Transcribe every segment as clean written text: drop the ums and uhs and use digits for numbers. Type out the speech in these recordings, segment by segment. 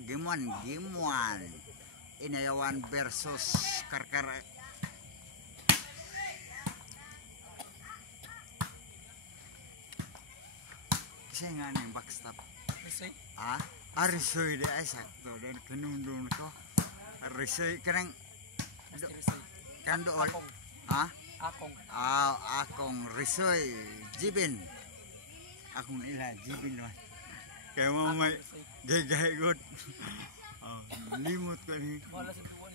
Game 1. Inayawan versus Karkar. Kasi nga yung backstop. Risoy di ay sakto. Dan kanundun ko. Risoy karang kandool. Akong Risoy Jibin. Akong nila Jibin naman. Kaya mo may gagay-good. Limot ko ni. Wala sa tuwa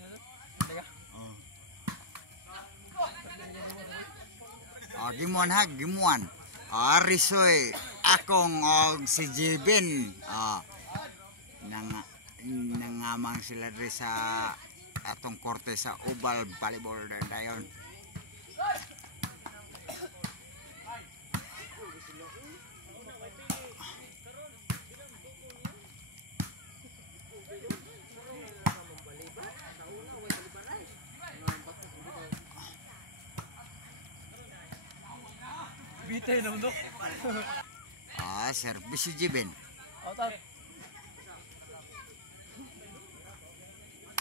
niya. Game 1. Risoy akong og si Jibin. Nangamang sila diri sa atong korte sa Oval Volleyball dayon. Bitay naman dok. Service si Jibin.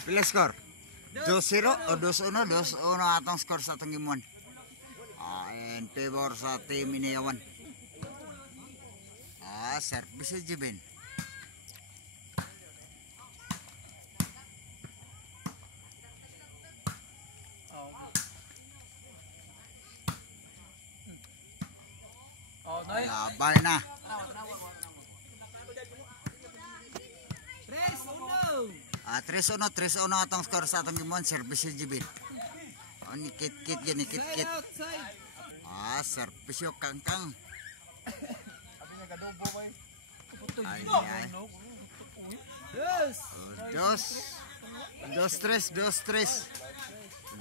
Pila skor? 2-0 o 2-1? 2-1 atong skor sa atong Game 1. In favor sa team Inayawan. Service si Jibin. Labay na. 3-1 atong skor sa atong Game 1. Service si Jibin. Nikit-kit yan, nikit-kit. Service yung kangkang. Ay.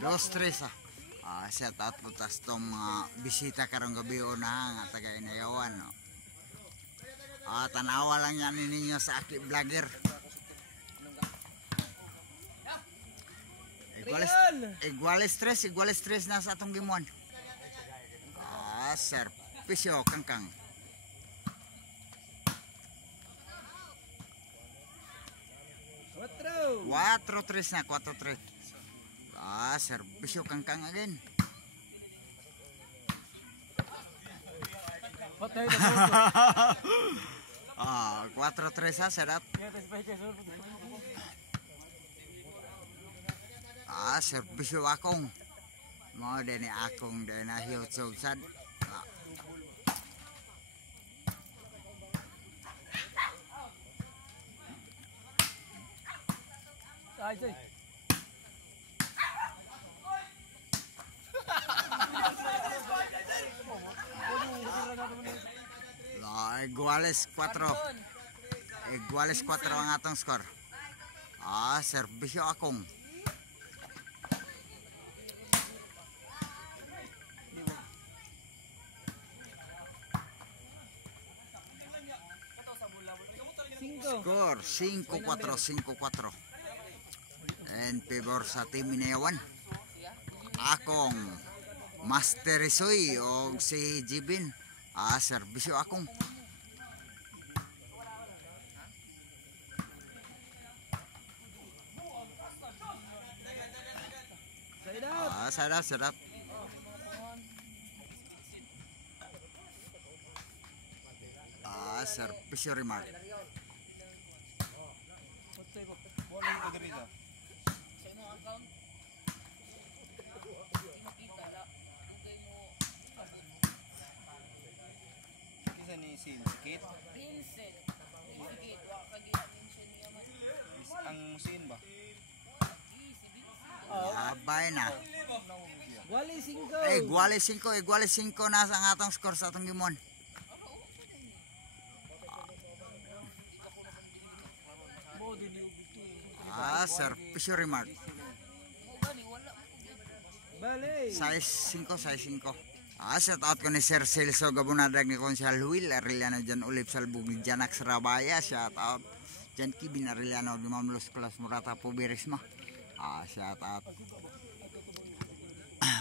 2-3. Shout out po tas itong mga bisita karong gabi o na nga taga Inayawan. Tanawa lang yan ninyo sa Aki Vlogger. Iguales 3 na sa atong Game 1. Servisyo kangkang. 4-3 na, 4-3. Servisyo kangkang again. 4-3 sedat. Servisyo akong. Mau deni akong dena hiot sad. Iguales 4 ang atong skor. Servisyo akong. Skor 5-4. In favor sa team Inayawan. Akong Master Risoy o si Jibin. Servisyo akong. Sadap. Servisyo remark. Ang musin ba? Labay na. Iguales 5 na sa atong skor sa atong Game 1. Servisyo remark. 6-5. Shout out ko ni Sir Celso Gabunadag ni Konsehal Will Arellano Jan Ulip Salbug ni Janak Sarabaya. Shout out Jan Kibin Arellano di Mamlos Kelas Murata Pubirisma. Shout out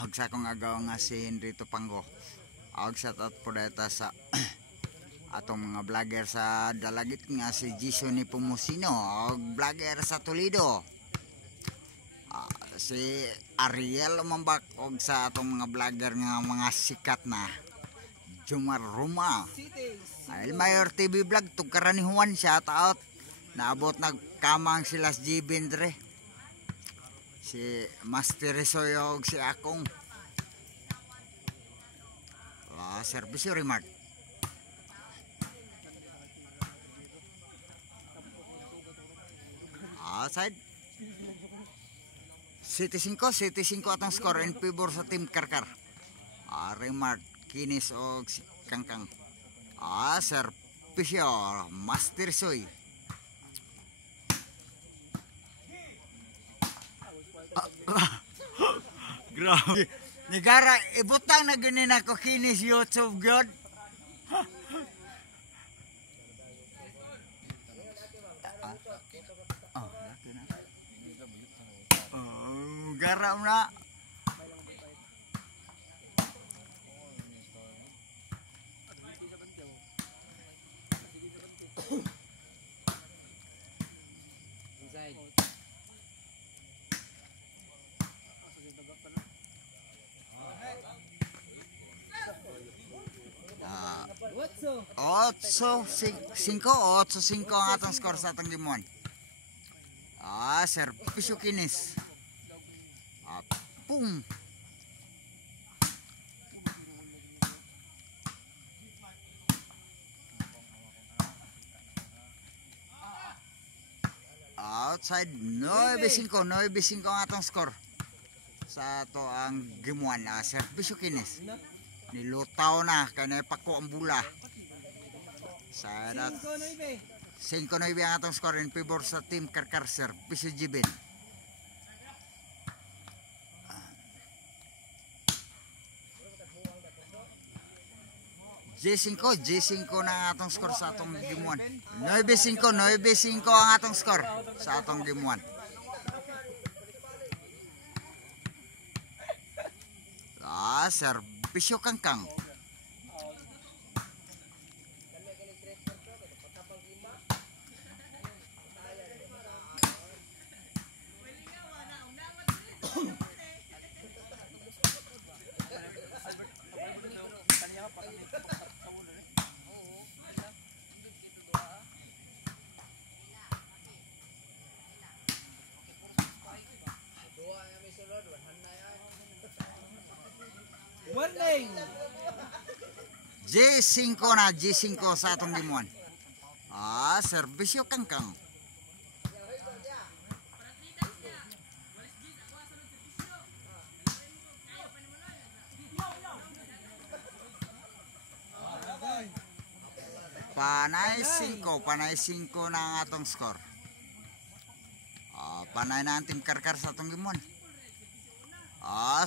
og sa kong agaw nga si Henrito Panggo. Shout out po data sa atong mga vlogger sa Dalagit nga si Jason ni Pumusino o vlogger sa Toledo. Si Ariel Mambak og sa atong mga vlogger nga mga sikat na Jumar Roma. El Mayor TV Vlog tugkaran ni Juan, shout out. Naabot nagkamang sila si Jibindre. Si Master Risoy og si Akong. Servisyo remark. Side City 5 atong score in favor sa Team Karkar. Remark kinis og si Kangkang. Servisyo Master Soy. Grabe. Nigara ibutang na ganin ako kinis YouTube god. Garam na. Otso 5 ang atong score sa atong limuan. Servisyo kinis. Pum. Outside 9-5 ang atong score sa ato ang game 1. Servisyo kinis. Nilutaw na kanay pako ang bula. Sa 5-9 ang atong score in favor sa Team Karkar. Servisyo Jibin. J5 na ang atong score sa atong game 1. 9-5 ang atong score sa atong game 1. Servisyo Kangkang. Warning! J5 sa atong limuan. Servisyo Kangkang. Panay 5 na ang atong score. Panay na ang Team Karkar sa atong limuan.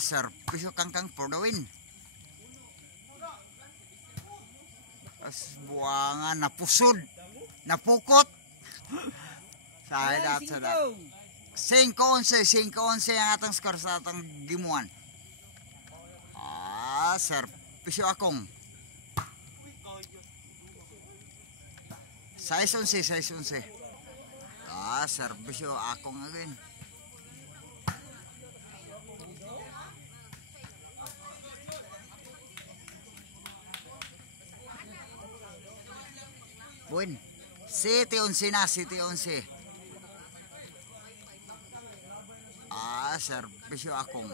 Servisyo Kangkang for the win. Buwangan napusod, napukot. Sa 5-11 ang atong score sa atong game 1. Servisyo Akong. 6-11. Servisyo Akong again. Buin. City 11 na, City 11. Servisyo Akong.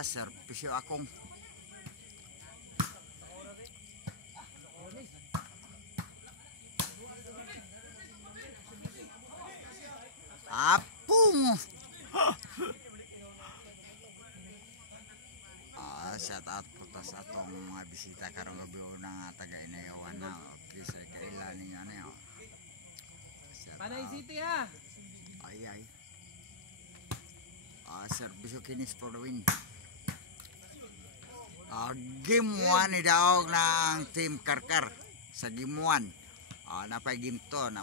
Servisyo Akong. Apung. Shout out po to sa atong mga bisita karong gabi na taga Inayawan na. Okay, sa kailan niya na yun. Panay City ha! Ay. Servisyo kinis for the win. Game 1 idaog ng Team Karkar sa game 1. Napay game 2.